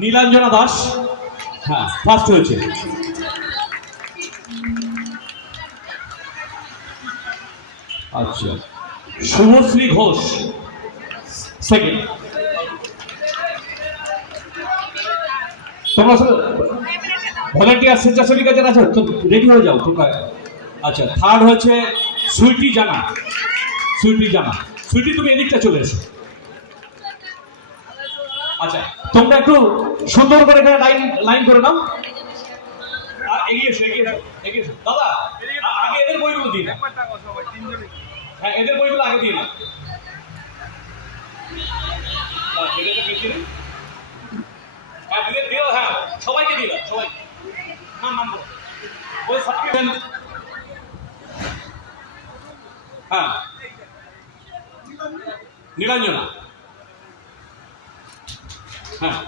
নীলাঞ্জনা দাস, হ্যাঁ ফার্স্ট হয়েছে। আচ্ছা, শুভশ্রী ঘোষ সেকেন্ড। তোমরা ভলেন্টিয়ার স্বেচ্ছাসেবিকা যারা আছে তো রেডি হয়ে যাও তোমরা। আচ্ছা, থার্ড হচ্ছে সুইটি জানা। সুইটি জানা, সুইটি তুমি এদিকটা চলে এসো। আচ্ছা, তোমরা একটু সুন্দর করে এখানে লাইন লাইন করে নাও। আর এগিয়ে এসো, এগিয়ে এসো, এগিয়ে এসো। দাদা আগে এদের বইগুলো দিন। হ্যাঁ, এদের বইগুলো আগে দিয়ে নাও। হ্যাঁ, সবাইকে দিয়ে দাও, সবাই নাম বলো। ওই সার্টিফিকেট। হ্যাঁ, নীলাঞ্জনা। হ্যাঁ।